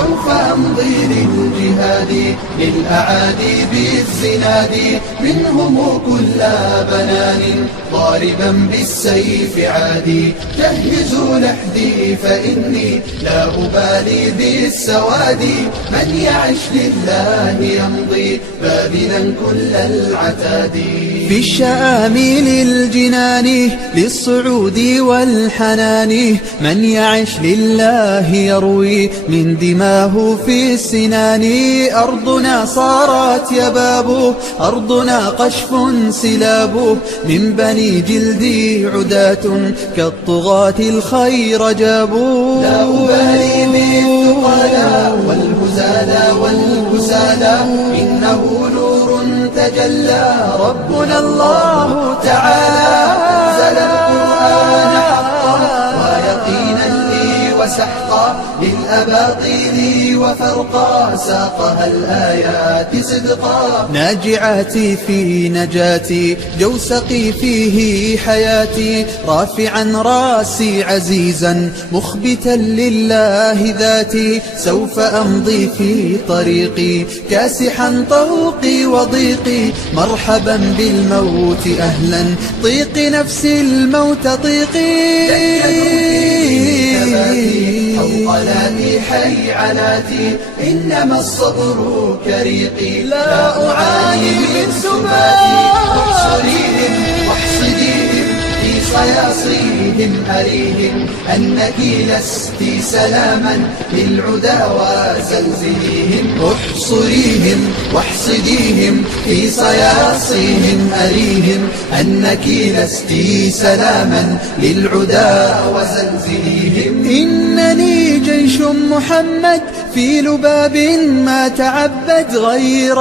سوف أمضي للجهاد للأعادي بالزناد منهم كل بنان ضاربا بالسيف عادي جهزوا لحدي فإني لا أبالي بالسواد من يعش لله يمضي باذلا كل العتاد في الشآمل الجنان للصعود والحنان من يعش لله يروي من دماه في السنان أرضنا صارت يباب أرضنا قشف سلاب من بني جلدي عداة كالطغاة الخير جابوا لا أبالي بالثقلا والهزالا والكسالا إنه نور تجلى ربنا الله تعالى أنزل القرآن حقا ويقينا لي وسحقا للأباطيل وفرقا ساقها الآيات صدقا ناجعاتي في نجاتي جوسقي فيه حياتي رافعا راسي عزيزا مخبتا لله ذاتي سوف أمضي في طريقي كاسحا طوقي وضيقي مرحبا بالموت أهلا طيق نفس الموت طيقي حوقلاتي حي علاتي إنما الصبر كريقي لا أعاني من سباتي احصريهم واحصديهم في صياصيهم أريهم أنك لست سلاما للعدا وزلزليهم احصريهم واحصديهم في صياصيهم أريهم أنك لست سلاما للعدا وزلزليهم إنني جيش محمد في لباب ما تعبد غير